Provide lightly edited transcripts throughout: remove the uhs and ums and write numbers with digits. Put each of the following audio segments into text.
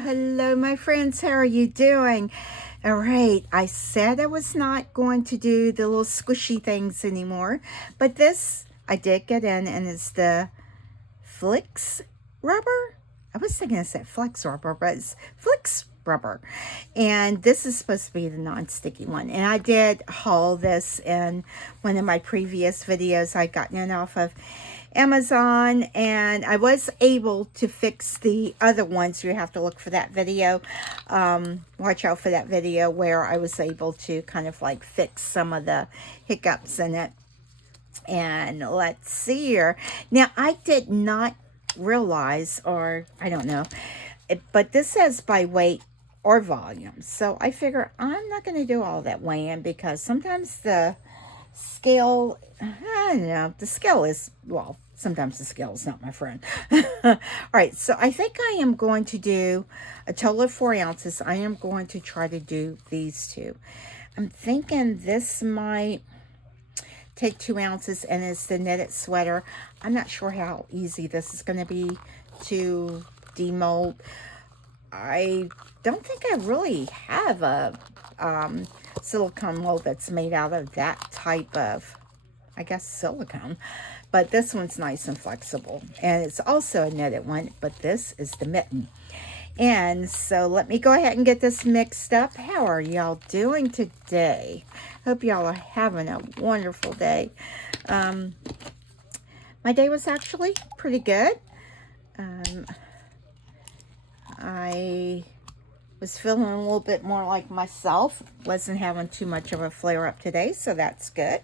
Hello, my friends. How are you doing? All right, I said I was not going to do the little squishy things anymore, but this I did get in, and it's the Flix rubber. I was thinking I said flex rubber, but it's Flix rubber. And this is supposed to be the non-sticky one. And I did haul this in one of my previous videos. I'd gotten it off of Amazon, and I was able to fix the other ones. You have to look for that video. Watch out for that video where I was able to kind of like fix some of the hiccups in it. And let's see here. Now, I did not realize, or I don't know, but this says by weight or volume. So I figure I'm not going to do all that weighing, because sometimes the scale, I don't know, the scale is, well, sometimes the scale is not my friend. All right, so I think I am going to do a total of 4 ounces. I am going to try to do these two. I'm thinking this might take 2 ounces, and it's the knitted sweater. I'm not sure how easy this is going to be to demold. I don't think I really have a silicone mold that's made out of that type of, I guess, silicone. But this one's nice and flexible. And it's also a knitted one, but this is the mitten. And so let me go ahead and get this mixed up. How are y'all doing today? Hope y'all are having a wonderful day. My day was actually pretty good. I was feeling a little bit more like myself. Wasn't having too much of a flare up today, so that's good.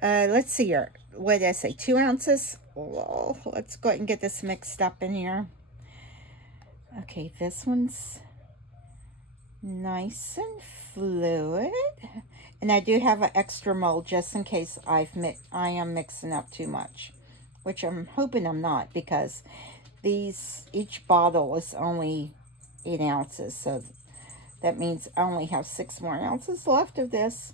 Let's see here. What did I say? 2 ounces? Oh, let's go ahead and get this mixed up in here. Okay, this one's nice and fluid. And I do have an extra mold just in case I am mixing up too much, which I'm hoping I'm not, because each bottle is only 8 ounces. So that means I only have 6 more ounces left of this.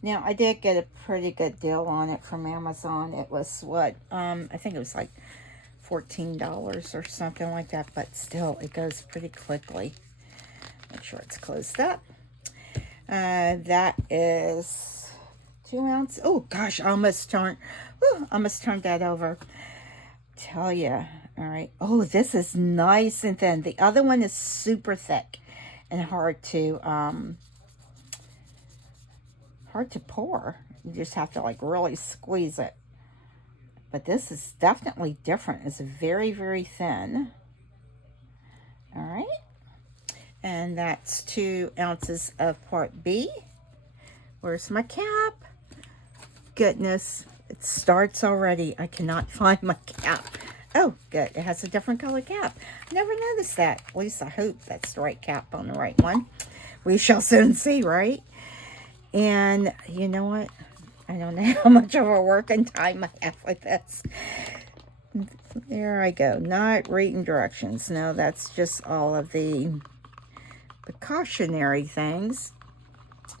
Now, I did get a pretty good deal on it from Amazon. It was what? I think it was like $14 or something like that, but still, it goes pretty quickly. Make sure it's closed up. That is 2 ounces. Oh, gosh, I almost turned that over. Tell you. All right. Oh, this is nice and thin. The other one is super thick and hard to pour. You just have to like really squeeze it. But this is definitely different. It's very, very thin. All right. And that's 2 ounces of part B. Where's my cap? Goodness, it starts already. I cannot find my cap. Oh, good. It has a different color cap. I never noticed that. At least I hope that's the right cap on the right one. We shall soon see, right? And you know what? I don't know how much of a working time I have with this. There I go. Not reading directions. No, that's just all of the cautionary things,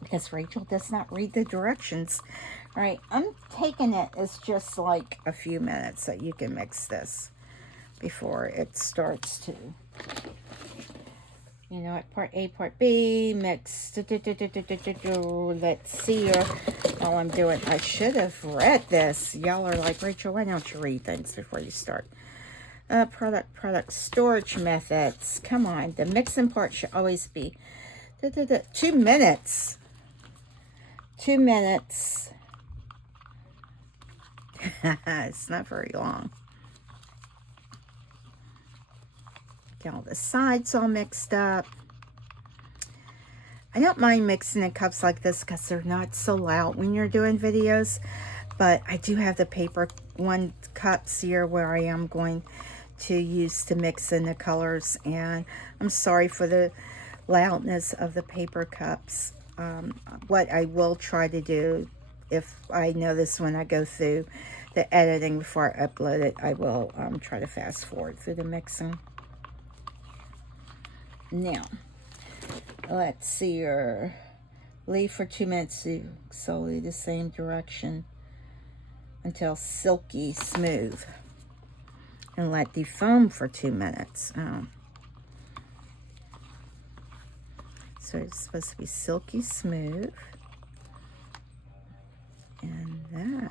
because Rachel does not read the directions. All right, I'm taking it as just like a few minutes that you can mix this before it starts to, you know what, part A, part B, mix. Let's see here. While I'm doing, I should have read this. Y'all are like, Rachel, why don't you read things before you start? Product storage methods. Come on, the mixing part should always be 2 minutes. 2 minutes. It's not very long. Get all the sides all mixed up. I don't mind mixing in cups like this because they're not so loud when you're doing videos. But I do have the paper cups here where I am going to use to mix in the colors. And I'm sorry for the loudness of the paper cups. What I will try to do, if I notice when I go through the editing before I upload it, I will try to fast forward through the mixing. Now, let's see here. Leave for 2 minutes to solely the same direction until silky smooth. And let defoam for 2 minutes. Oh, So it's supposed to be silky smooth. And that.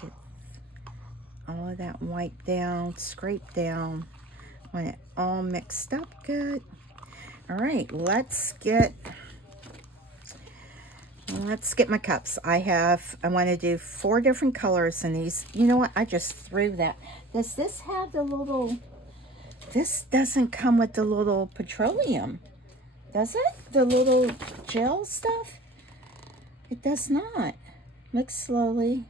Get all of that wiped down, scraped down. Want it all mixed up good. All right, let's get my cups. I want to do 4 different colors in these. You know what? I just threw that. Does this have the little, this doesn't come with the little petroleum, does it? The little gel stuff? It does not. Mix slowly.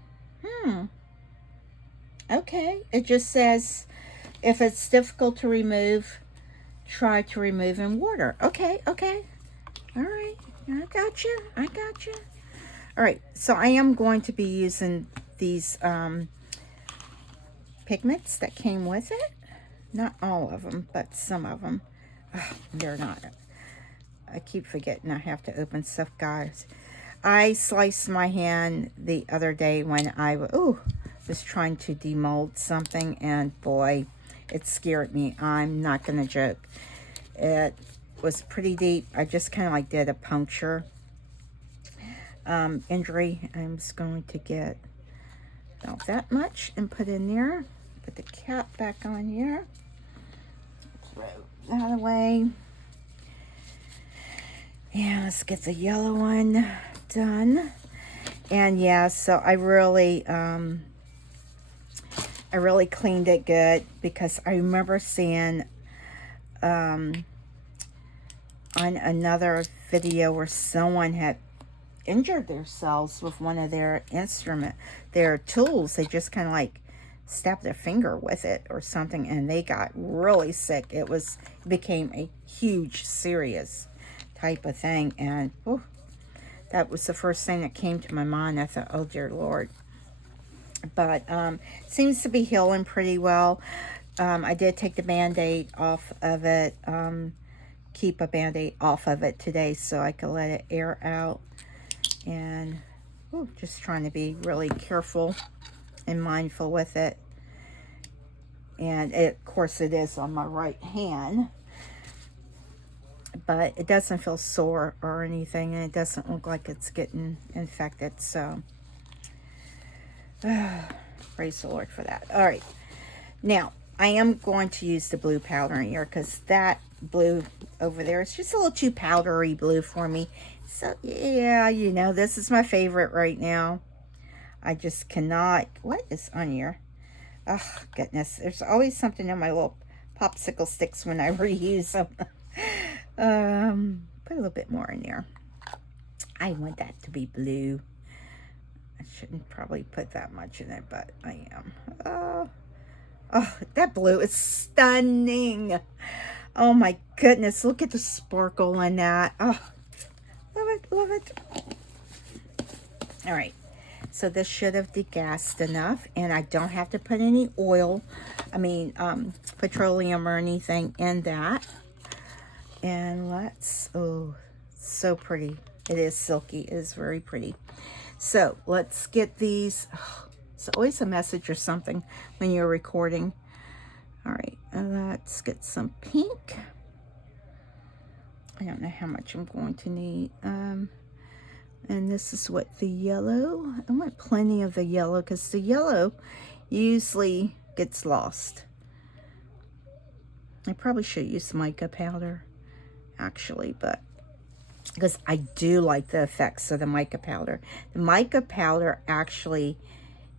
Okay. It just says, if it's difficult to remove, try to remove in water. Okay, okay. All right. I got you. I got you. All right. So I am going to be using these pigments that came with it. Not all of them, but some of them. They're not. I keep forgetting I have to open stuff, guys. I sliced my hand the other day when I was trying to demold something, and boy, it scared me. I'm not going to joke. It was pretty deep. I just kind of like did a puncture injury. I'm just going to get about that much and put in there. Put the cap back on here. Throw that away. Yeah, let's get the yellow one done. And yeah, so I really cleaned it good, because I remember seeing on another video where someone had injured themselves with one of their tools. They just kind of like stabbed their finger with it or something, and they got really sick. It became a huge, serious type of thing, and that was the first thing that came to my mind. I thought, oh dear Lord. But seems to be healing pretty well. I did take the Band-Aid off of it, keep a Band-Aid off of it today so I could let it air out. And just trying to be really careful and mindful with it. And of course it is on my right hand, but it doesn't feel sore or anything, and it doesn't look like it's getting infected. So praise the Lord for that. All right, now I am going to use the blue powder in here, because that blue over there is just a little too powdery blue for me. So yeah, you know, this is my favorite right now. I just cannot. What is on here? Oh goodness, there's always something in my little popsicle sticks when I reuse them. Put a little bit more in there. I want that to be blue. I shouldn't probably put that much in it, but I am. Oh, that blue is stunning. Oh my goodness, look at the sparkle in that. Oh, love it, love it. All right, so this should have degassed enough, and I don't have to put any oil, petroleum or anything in that. And let's, oh, so pretty. It is silky. It is very pretty. So let's get these. Oh, it's always a message or something when you're recording. All right, let's get some pink. I don't know how much I'm going to need. And this is what the yellow. I want plenty of the yellow, because the yellow usually gets lost. I probably should use mica powder, actually, but because I do like the effects of the mica powder. The mica powder actually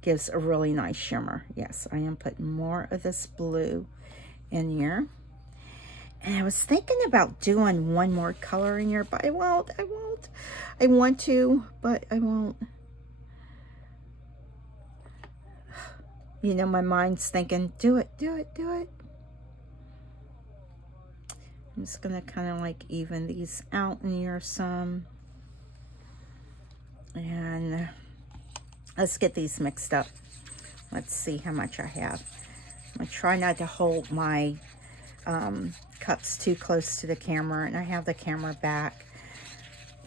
gives a really nice shimmer. Yes, I am putting more of this blue in here. And I was thinking about doing one more color in here, but I won't. I want to, but I won't. You know, my mind's thinking, do it, do it, do it. I'm just gonna kind of like even these out in here some. And let's get these mixed up. Let's see how much I have. I'm gonna try not to hold my cups too close to the camera, and I have the camera back.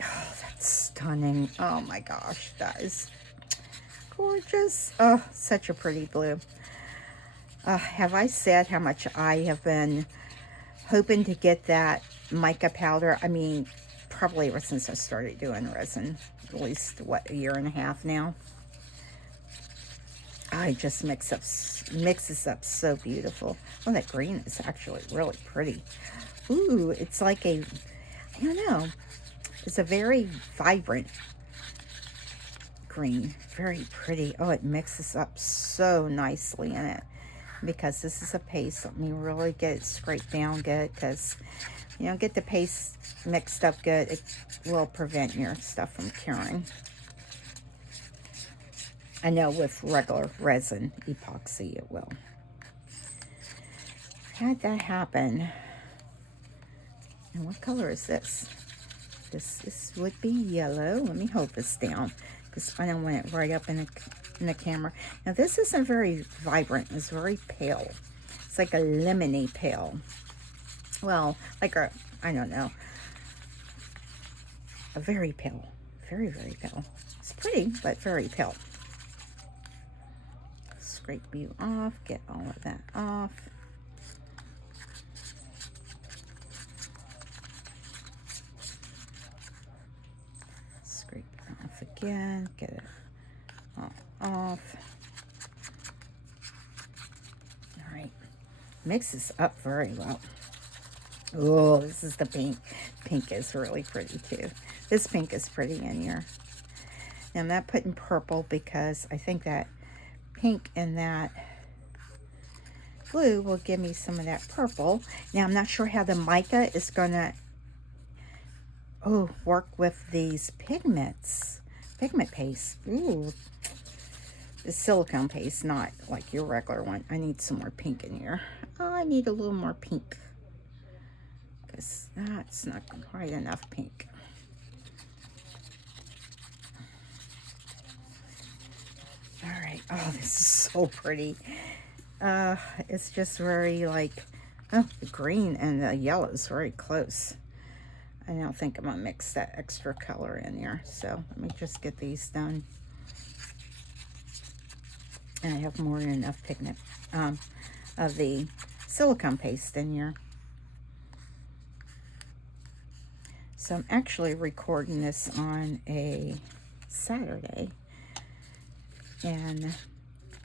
Oh, that's stunning. Oh my gosh, that is gorgeous. Oh, such a pretty blue. Have I said how much I have been hoping to get that mica powder, I mean, probably ever since I started doing resin, at least, what, a year and a half now. I just mixes up so beautiful. Oh, that green is actually really pretty. Ooh, it's like a, I don't know, it's a very vibrant green, very pretty. Oh, it mixes up so nicely in it. Because this is a paste, let me really get it scraped down good, because you don't get the paste mixed up good, it will prevent your stuff from curing. I know with regular resin epoxy it will. Had that happen. And what color is this? This would be yellow. Let me hold this down because I don't want it right up in the camera. Now this isn't very vibrant. It's very pale. It's like a lemony pale. Well, like a, I don't know, a very pale. Very, very pale. It's pretty, but very pale. Scrape you off. Get all of that off. Scrape it off again. Get it all off. All right. Mixes up very well. Oh, this is the pink. Pink is really pretty too. This pink is pretty in here. Now I'm not putting purple because I think that pink and that blue will give me some of that purple. Now I'm not sure how the mica is gonna work with these pigments. Pigment paste. Ooh. The silicone paste, not like your regular one. I need some more pink in here. Oh, I need a little more pink. Because that's not quite enough pink. All right. Oh, this is so pretty. It's just very like, oh, the green and the yellow is very close. I don't think I'm gonna mix that extra color in there. So let me just get these done. And I have more than enough pigment of the silicone paste in here. So I'm actually recording this on a Saturday.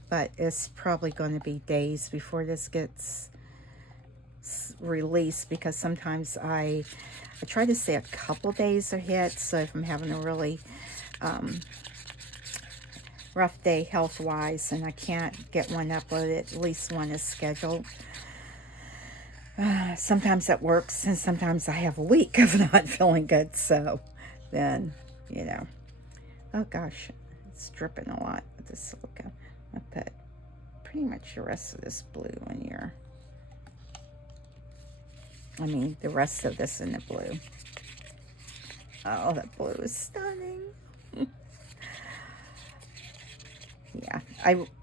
But it's probably going to be days before this gets released, because sometimes I try to stay a couple days ahead. So if I'm having a really rough day health-wise and I can't get one uploaded, at least one is scheduled. Sometimes that works, and sometimes I have a week of not feeling good. So then, you know, oh gosh, it's dripping a lot with the silicone. I put pretty much the rest of this blue in here. I mean, the rest of this in the blue. Oh, that blue is stunning.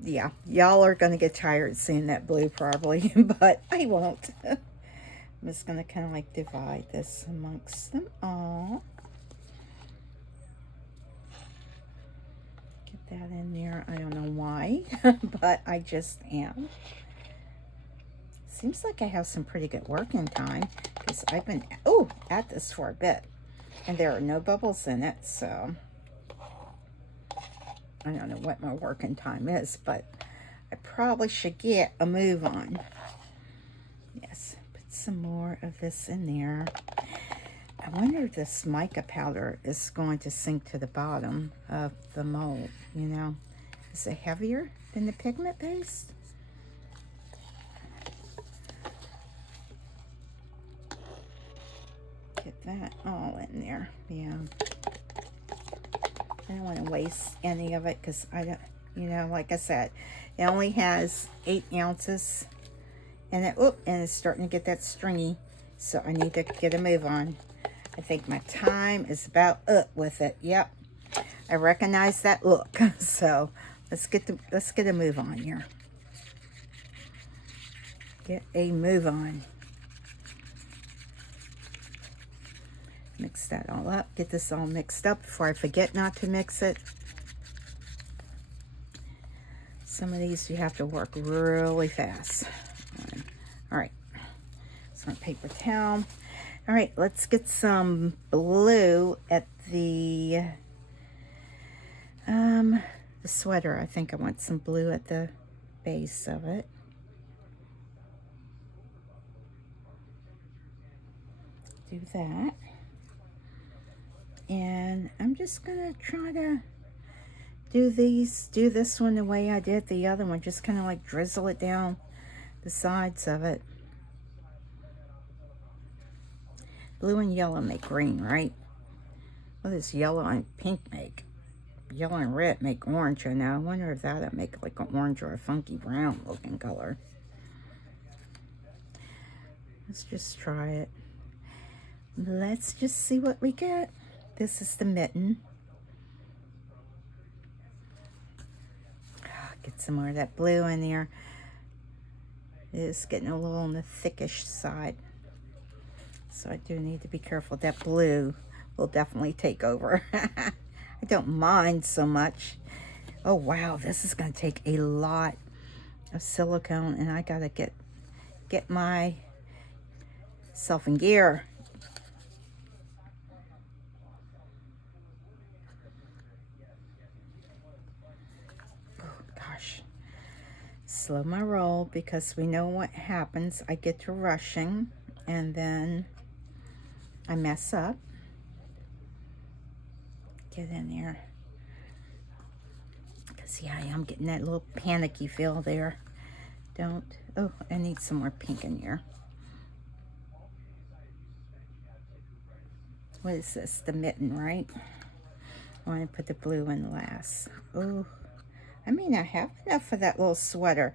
Yeah, y'all are gonna get tired seeing that blue probably, but I won't. I'm just gonna kind of like divide this amongst them all. Get that in there. I don't know why, but I just am. Seems like I have some pretty good working time, because I've been at this for a bit, and there are no bubbles in it, so I don't know what my working time is, but I probably should get a move on. Yes, put some more of this in there. I wonder if this mica powder is going to sink to the bottom of the mold, you know. Is it heavier than the pigment paste? Get that all in there, yeah. I don't want to waste any of it, because I don't, you know, like I said, it only has 8 ounces, and and it's starting to get that stringy, so I need to get a move on. I think my time is about up with it. Yep, I recognize that look. So let's get a move on here. Get a move on. Mix that all up. Get this all mixed up before I forget not to mix it. Some of these you have to work really fast. All right. So my paper towel. All right, let's get some blue at the sweater. I think I want some blue at the base of it. Do that. And I'm just gonna try to do this one the way I did the other one, just kind of like drizzle it down the sides of it. Blue and yellow make green, right? What does yellow and pink make? Yellow and red make orange, I know. I wonder if that'll make like an orange or a funky brown looking color. Let's just try it. Let's just see what we get. This is the mitten. Get some more of that blue in there. It is getting a little on the thickish side, so I do need to be careful. That blue will definitely take over. I don't mind so much. Oh wow, this is going to take a lot of silicone, and I gotta get myself in gear. Slow my roll, because we know what happens. I get to rushing and then I mess up. Get in there, because yeah, I am getting that little panicky feel there. Oh, I need some more pink in here. What is this? The mitten, right? I want to put the blue in last. Oh, I may not have enough for that little sweater.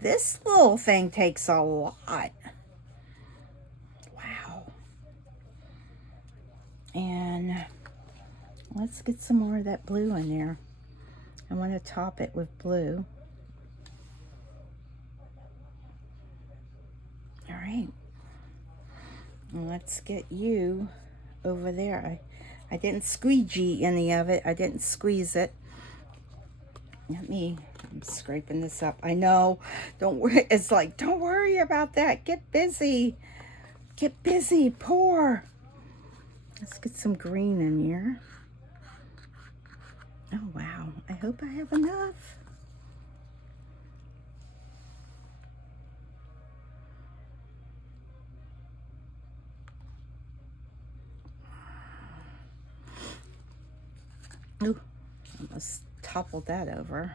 This little thing takes a lot. Wow. And let's get some more of that blue in there. I want to top it with blue. All right. Let's get you over there. I didn't squeegee any of it. I didn't squeeze it. I'm scraping this up. I know, don't worry. It's like, don't worry about that. Get busy. Get busy, pour. Let's get some green in here. Oh, wow. I hope I have enough. Ooh, almost toppled that over.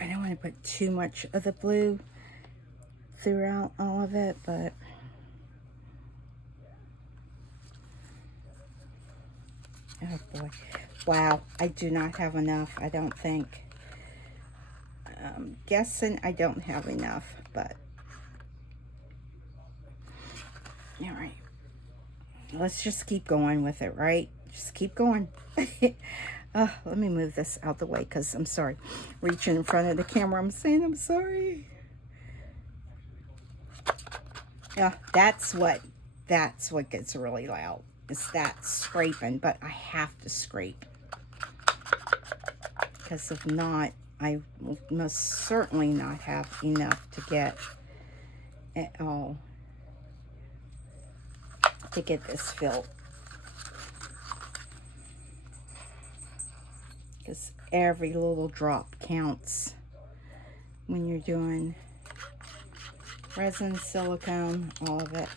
I don't want to put too much of the blue throughout all of it, but oh boy. Wow, I do not have enough, I don't think. I'm guessing I don't have enough, but all right. Let's just keep going with it, right? Just keep going. Let me move this out the way, because I'm sorry. Reaching in front of the camera, I'm saying I'm sorry. Yeah, that's what gets really loud. Is that scraping, but I have to scrape. Because if not, I will most certainly not have enough to get it all, to get this filled. Because every little drop counts when you're doing resin, silicone, all of it.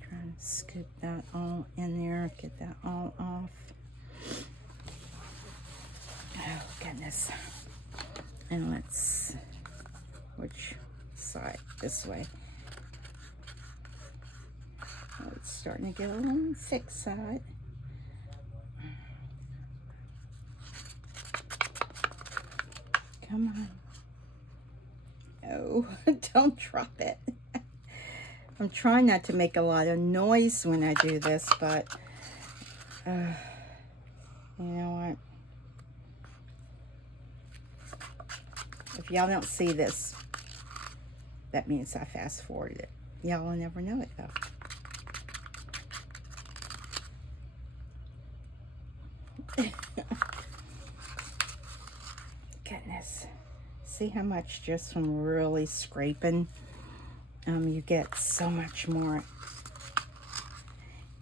Trying to scoop that all in there, get that all off. Oh goodness. And let's, which side? This way. Oh, it's starting to get a little on the thick side. Come on. Oh, don't drop it. I'm trying not to make a lot of noise when I do this, but you know what? If y'all don't see this, that means I fast forwarded it. Y'all will never know it though. Goodness. See how much just from really scraping, you get so much more.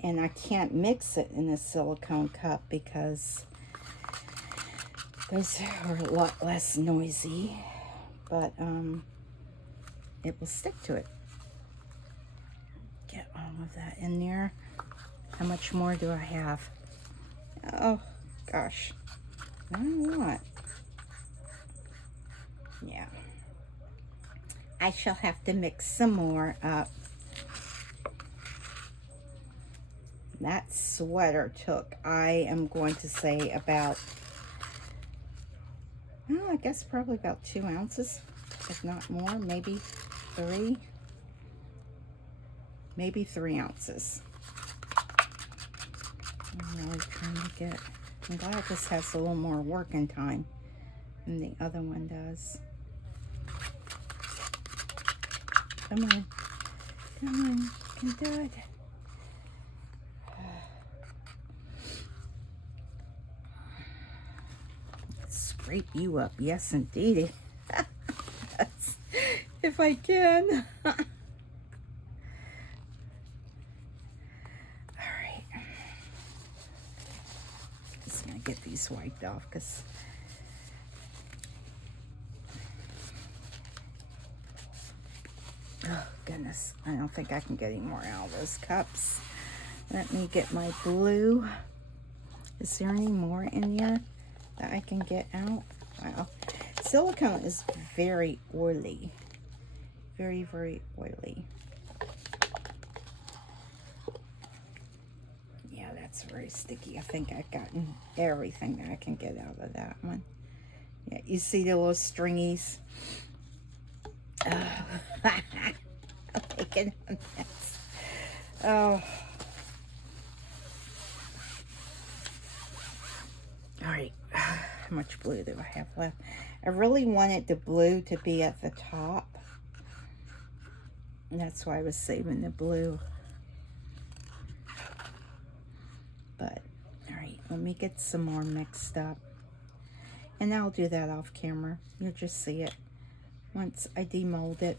And I can't mix it in a silicone cup because those are a lot less noisy, but it will stick to it. Get all of that in there. How much more do I have? Oh gosh, not a lot. Yeah, I shall have to mix some more up. That sweater took, I am going to say about, well, I guess probably about 2 ounces, if not more, maybe 3. Maybe 3 ounces. I'm really trying to get, I'm glad this has a little more working time than the other one does. Come on. Come on, you can do it. Scrape you up, yes indeed. If I can. Alright. Just gonna get these wiped off because oh goodness, I don't think I can get any more out of those cups. Let me get my blue. Is there any more in here that I can get out? Wow. Silicone is very oily. Very, very oily. Yeah, that's very sticky. I think I've gotten everything that I can get out of that one. Yeah, you see the little stringies? Oh. Making a mess. Oh. Alright, how much blue do I have left? I really wanted the blue to be at the top. And that's why I was saving the blue. But, alright, let me get some more mixed up. And I'll do that off camera. You'll just see it once I demold it.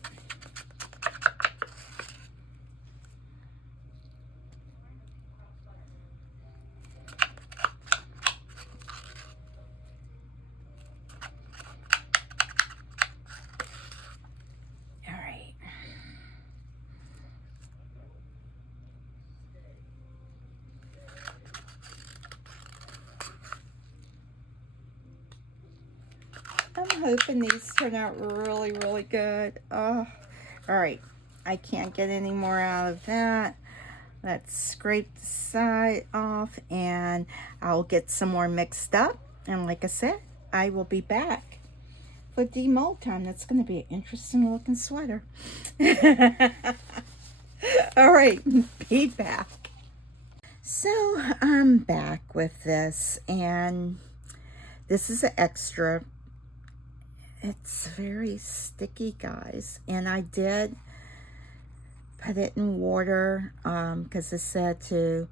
I'm hoping these turn out really, really good. Oh, all right. I can't get any more out of that. Let's scrape the side off and I'll get some more mixed up. And like I said, I will be back for demold time. That's going to be an interesting looking sweater. All right, be back. So I'm back with this, and this is an extra. It's very sticky, guys, and I did put it in water because it said to,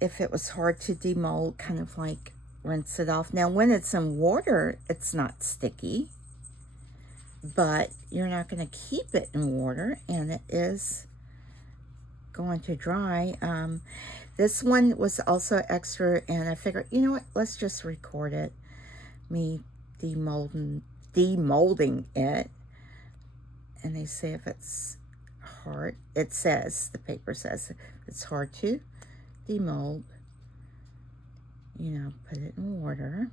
if it was hard to demold, kind of like rinse it off. Now when it's in water, it's not sticky, but you're not going to keep it in water, and it is going to dry. This one was also extra, and I figured, you know what, let's just record it, me demolding it. And they say if it's hard, it says, the paper says it's hard to demold, you know, put it in water.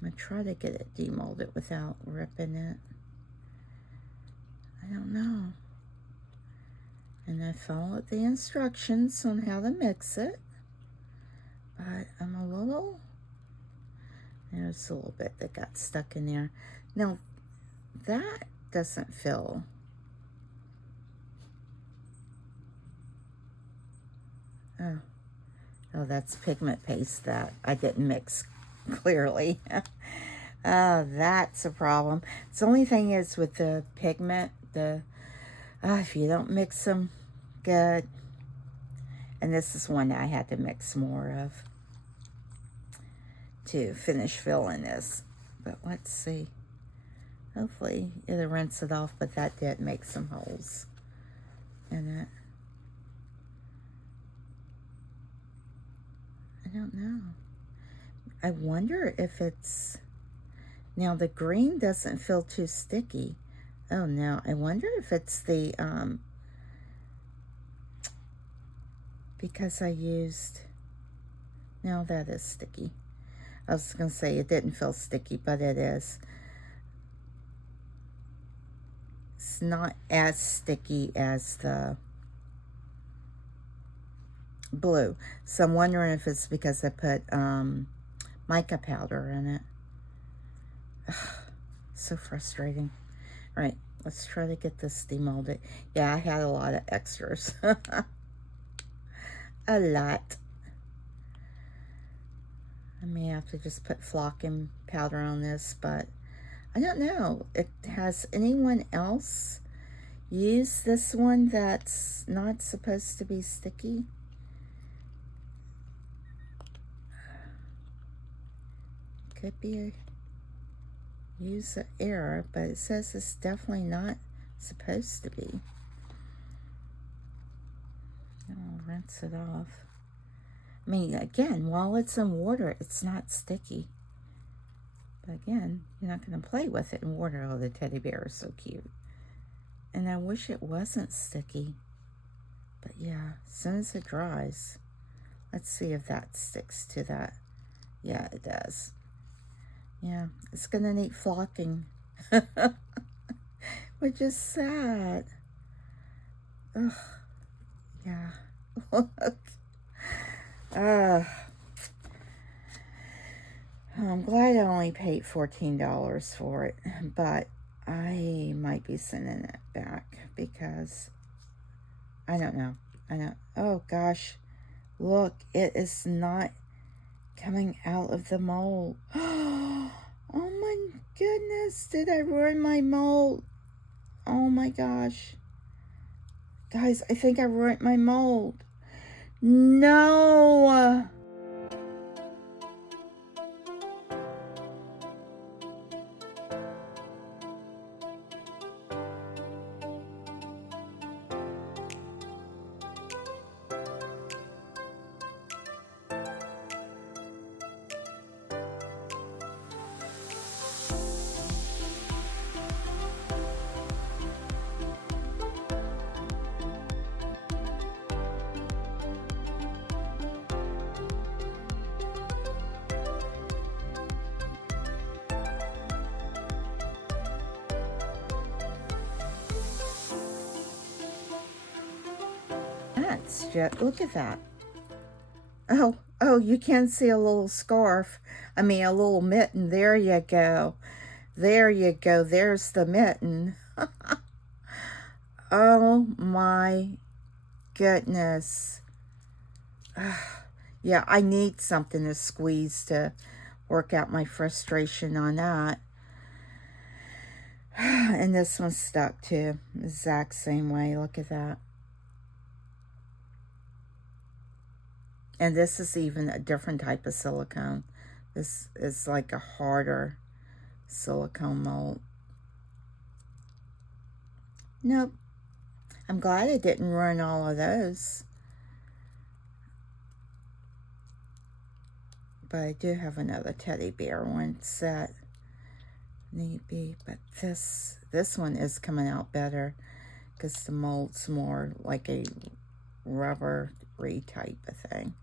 I'm gonna try to get it demolded without ripping it. I don't know. And I followed the instructions on how to mix it, but I'm a little, there's a little bit that got stuck in there. Now that doesn't fill. Oh, that's pigment paste that I didn't mix clearly. Oh, that's a problem. The only thing is with the pigment, if you don't mix them good, and this is one I had to mix more of to finish filling this. But let's see. Hopefully it'll rinse it off, but that did make some holes in it. I don't know. I wonder if it's... Now the green doesn't feel too sticky. Oh no, I wonder if it's the, because I used... No, that is sticky. I was going to say it didn't feel sticky, but it is. It's not as sticky as the blue. So I'm wondering if it's because I put mica powder in it. Ugh, so frustrating. All right, let's try to get this demolded. Yeah, I had a lot of extras. A lot. I may have to just put flocking powder on this, but I don't know. Has anyone else used this one that's not supposed to be sticky? Could be a user error, but it says it's definitely not supposed to be. I'll rinse it off. I mean, again, while it's in water, it's not sticky. But again, you're not going to play with it in water. Oh, the teddy bear is so cute. And I wish it wasn't sticky. But yeah, as soon as it dries, let's see if that sticks to that. Yeah, it does. Yeah, it's going to need flocking. Which is sad. Ugh. Yeah. I'm glad I only paid $14 for it, but I might be sending it back because I don't know. Oh gosh, look, it is not coming out of the mold. Oh my goodness, did I ruin my mold? Oh my gosh. Guys, I think I ruined my mold. No. That's just, look at that. Oh, you can see a little scarf. I mean, a little mitten. There you go. There you go. There's the mitten. Oh my goodness. Yeah, I need something to squeeze to work out my frustration on that. And this one's stuck too. Exact same way. Look at that. And this is even a different type of silicone. This is like a harder silicone mold. Nope. I'm glad I didn't ruin all of those. But I do have another teddy bear one set. Need be, but this one is coming out better because the mold's more like a rubbery type of thing.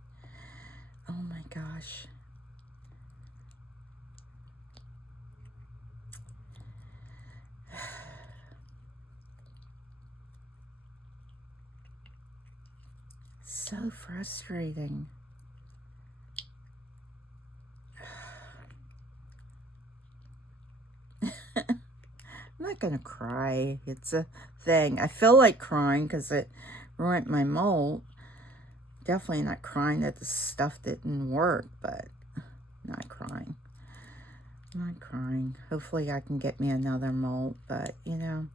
Oh my gosh. So frustrating. I'm not gonna cry. It's a thing. I feel like crying because it ruined my mold. Definitely not crying that the stuff didn't work, but not crying. I'm not crying. Hopefully I can get me another mold, but you know,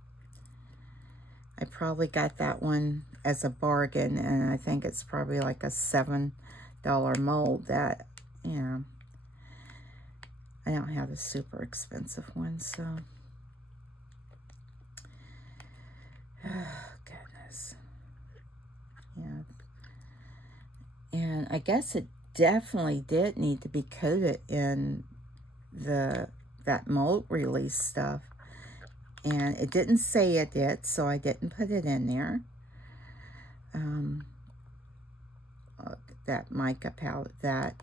I probably got that one as a bargain, and I think it's probably like a $7 mold that, you know, I don't have a super expensive one, so. Oh, goodness. Yeah. And I guess it definitely did need to be coated in that mold release stuff. And it didn't say it did, so I didn't put it in there. That mica palette, that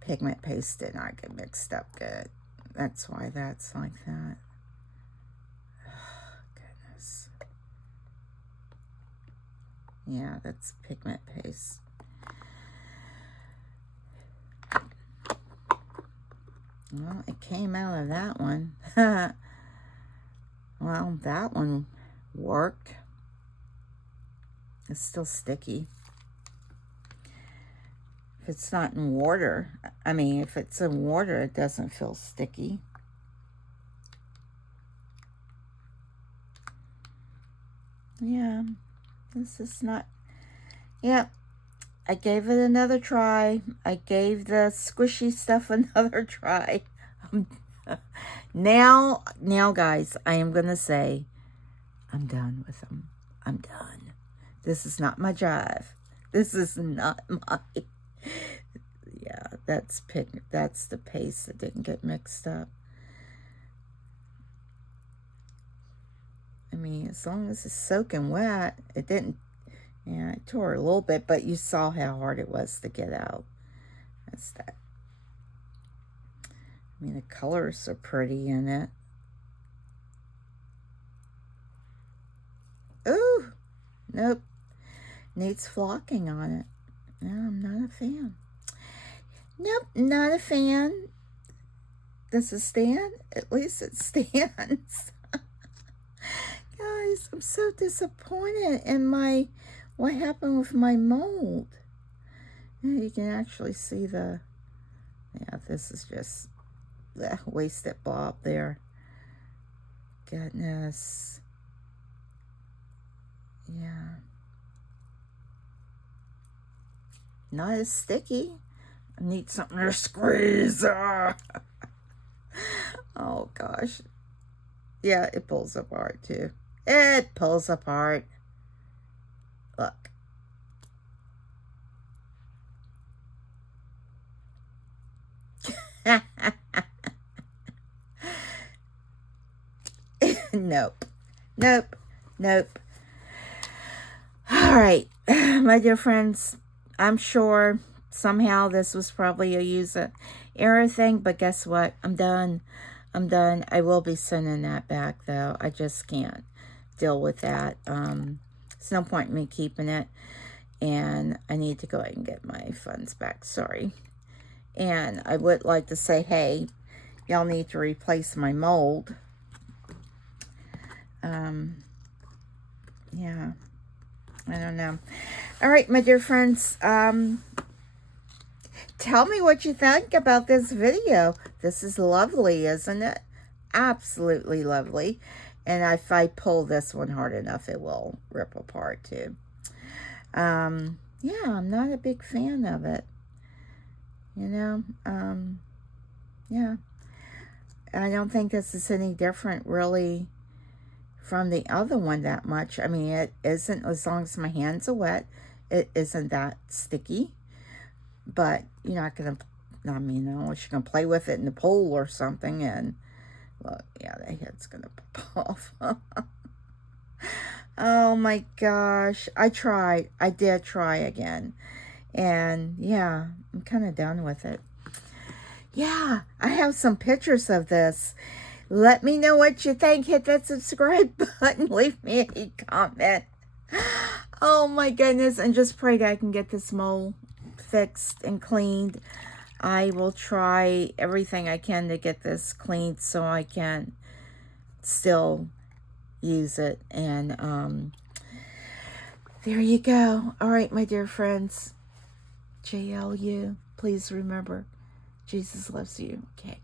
pigment paste did not get mixed up good. That's why that's like that. Oh, goodness. Yeah, that's pigment paste. Well, it came out of that one. Well, that one worked. It's still sticky. If it's not in water, I mean, if it's in water, it doesn't feel sticky. Yeah, this is not, yeah, I gave it another try. I gave the squishy stuff another try. Now, guys, I am going to say, I'm done with them. I'm done. This is not my Jive. This is not my... Yeah, that's pigment. That's the paste that didn't get mixed up. I mean, as long as it's soaking wet, it didn't... Yeah, it tore a little bit, but you saw how hard it was to get out. That's that. I mean, the colors are pretty in it. Ooh, nope. Needs flocking on it. No, I'm not a fan. Nope, not a fan. Does it stand? At least it stands. Guys, I'm so disappointed in what happened with my mold. Yeah, you can actually see the, yeah, this is just the wasted blob there. Goodness. Yeah. Not as sticky. I need something to squeeze. Oh, gosh. Yeah, it pulls apart, too. It pulls apart. Look. Nope. Nope. Nope. All right, my dear friends, I'm sure somehow this was probably a user error thing, but guess what? I'm done. I'm done. I will be sending that back, though. I just can't deal with that. There's no point in me keeping it, and I need to go ahead and get my funds back. Sorry. And I would like to say, hey, y'all need to replace my mold. Yeah. I don't know. All right, my dear friends. Tell me what you think about this video. This is lovely, isn't it? Absolutely lovely. And if I pull this one hard enough, it will rip apart too. Yeah, I'm not a big fan of it. You know, yeah. I don't think this is any different, really, from the other one that much. I mean, it isn't, as long as my hands are wet, it isn't that sticky. But you're not going to, I mean, unless you're going to play with it in the pool or something, and, look, yeah, the head's going to pop off. Oh my gosh. I tried. I did try again. And, yeah, I'm kind of done with it. Yeah, I have some pictures of this. Let me know what you think. Hit that subscribe button. Leave me a comment. Oh my goodness. And just pray that I can get this mold fixed and cleaned. I will try everything I can to get this cleaned so I can still use it. And there you go. All right, my dear friends. JLU. Please remember, Jesus loves you. Okay.